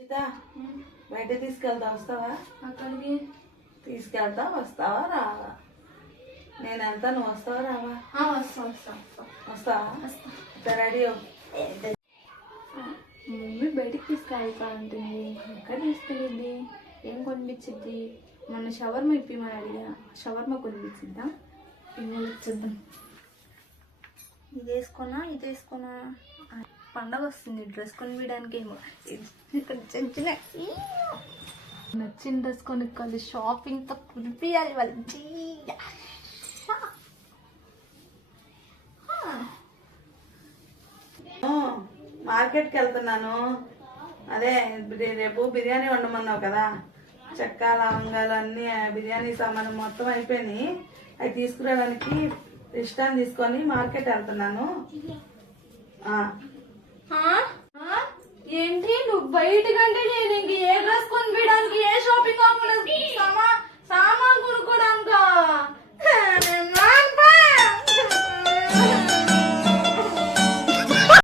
బయట తీసుకెళ్తా, వస్తావా? అక్కడికి తీసుకెళ్తా, వస్తావా రావా? నేను వెళ్తా, నువ్వు వస్తావా రావా? వస్తావా? రెడీ మమ్మీ బయటికి తీసుకెళ్తా ఉంటుంది. ఎక్కడ తీసుకెళ్ళింది? ఏం కొనిపించింది? మన షవర్మ ఇప్పిమని అడిగా, షవర్మ కొనిపించిందా? పిల్లలు చూద్దాం. ఇది వేసుకున్నా పండగ వస్తుంది, డ్రెస్ కొనిపించడానికి ఏమో ఇక్కడ నచ్చిన డ్రెస్ కొనుక్కోవాలి, షాపింగ్తో కురిపియాలి వాళ్ళు. మార్కెట్కి వెళ్తున్నాను. అదే రేపు బిర్యానీ వండమన్నావు కదా, చెక్క లవంగాలు అన్నీ బిర్యానీ సామాను మొత్తం అయిపోయినాయి. అవి తీసుకురావడానికి ఇష్టాన్ని తీసుకొని మార్కెట్ వెళ్తున్నాను. ఏంటి నువ్వు బయటకంటే